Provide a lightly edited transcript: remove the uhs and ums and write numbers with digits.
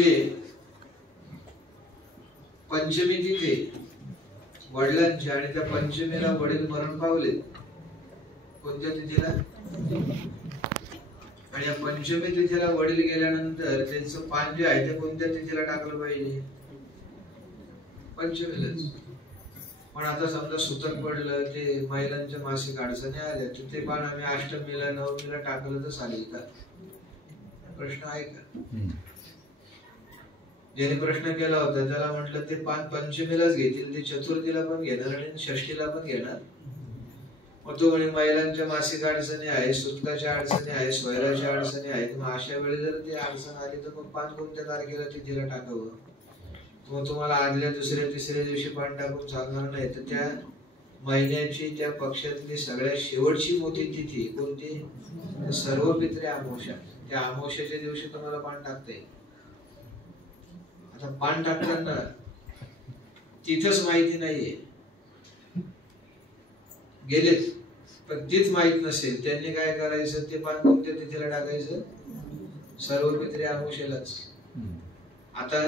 पूर्वी पंचमी तिथे वडिलांची आणि त्या पंचमीला वडील मरण पावले. कोणत्या तिथीला? आणि या पंचमी तिथीला वडील गेल्यानंतर त्यांचं पान जे आहे ते कोणत्या तिथीला टाकलं पाहिजे? पंचमीलाच. पण आता समजा सुतक पडलं, ते महिलांच्या मासिक अडचणी आल्या, तर ते पान आम्ही अष्टमीला नवमीला टाकलं तर चालेल का? प्रश्न आहे का? ज्याने प्रश्न केला होता त्याला म्हटलं ते पान पंचमीलाच घेतील, ते चतुर्थीला पण घेणार आणि षष्टीला पण घेणार. मग तो म्हणे महिलांच्या मासिक अडचणी आहे, सुतकाच्या अडचणी आहे, स्वयराच्या अडचणी आहेत. मग अशा वेळी जर ती अडचण आली तर मग पान कोणत्या तारखेला तिथीला टाकावं? मग तुम्हाला आदल्या दुसऱ्या तिसऱ्या दिवशी पान टाकून चालणार नाही. तर त्या महिन्याची त्या पक्षातली सगळ्यात शेवटची मोठी तिथी कोणती? सर्वपित्री अमावस्या. त्या अमावस्याच्या दिवशी तुम्हाला पान टाकता येईल. आता पान टाकताना तिथंच माहिती नाहीये, गेलेत पण तीच माहित नसेल, त्यांनी काय करायचं? ते पान कोणत्या तिथीला टाकायचं? सर्वपित्री अमावस्येलाच. आता